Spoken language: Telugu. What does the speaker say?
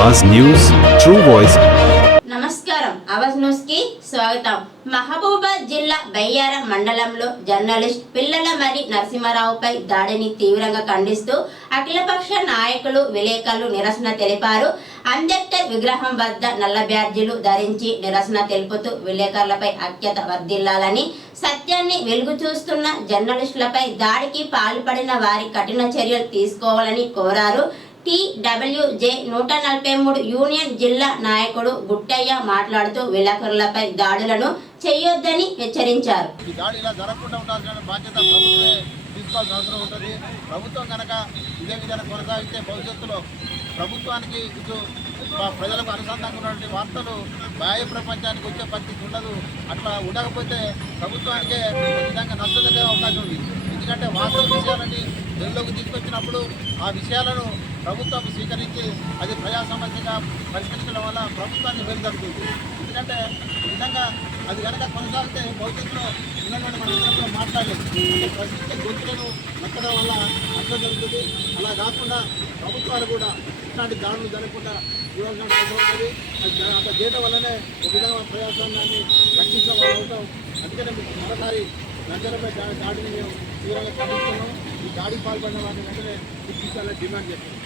Awaaz news true voice. నమస్కారం. ఆవాజ్ న్యూస్కి స్వాగతం. మహబూబాద్ జిల్లా బయ్యార మండలంలో జర్నలిస్ట్ పిల్లల మరి నరసింహారావు పై దాడిని తీవ్రంగా ఖండిస్తూ అఖిలపక్ష నాయకులు విలేకరులు నిరసన తెలిపారు. అంబేద్కర్ విగ్రహం వద్ద నల్ల బ్యాడ్జీలు ధరించి నిరసన తెలుపుతూ విలేకరులపై అత్యత వర్దిల్లాలని సత్యాన్ని వెలుగు చూస్తున్న జర్నలిస్టులపై దాడికి పాల్పడిన వారి కఠిన చర్యలు తీసుకోవాలని కోరారు. టీడబ్ల్యూజే నూట నలభై మూడు యూనియన్ జిల్లా నాయకుడు గుట్టయ్య మాట్లాడుతూ విలేకరులపై దాడులను చేయొద్దని హెచ్చరించారు. ఈ దాడి ఇలా జరగకుండా ఉండాల్సిన బాధ్యత ప్రభుత్వమే తీసుకోవాల్సిన అవసరం ఉంటుంది. ప్రభుత్వం కనుక ఇదే విధానం కొనసాగితే భవిష్యత్తులో ప్రభుత్వానికి ఇటు ప- ప్రజలకు అనుసంధానంగా ఉన్నటువంటి వార్తలు బాహ్య ప్రపంచానికి వచ్చే పరిస్థితి ఉండదు. అట్లా ఉండకపోతే ప్రభుత్వానికే ఒక విధంగా నష్టం అవకాశం ఉంది. ఎందుకంటే వాస్తవ విషయాలని వెలుగులోకి తీసుకొచ్చినప్పుడు ఆ విషయాలను ప్రభుత్వం స్వీకరించి అది ప్రజా సమస్యగా పరిష్కరించడం వల్ల ప్రభుత్వాన్ని మేలు జరుగుతుంది. ఎందుకంటే నిజంగా విధంగా అది కనుక కొనసాగితే భవిష్యత్తులో ఉన్నటువంటి మనందరితో మాట్లాడలేదు ప్రశ్నించే గొంతులను నక్కడం వల్ల అర్థం జరుగుతుంది. అలా కాకుండా ప్రభుత్వాలు కూడా ఇట్లాంటి దాడులు జరగకుండా చూడాల్సిన అవసరం ఉంటుంది అది అంత చేయడం వల్లనే ఒక విధంగా ప్రజాస్వామ్యాన్ని రక్షించడం అవుతాం అందుకనే మీకు మరోసారి లంచలపై దాడిని మేము తీవ్రంగా ఖండిస్తున్నాం. ఈ దాడికి పాల్పడిన వారిని వెంటనే శిక్షించాలని డిమాండ్ చేస్తున్నాం.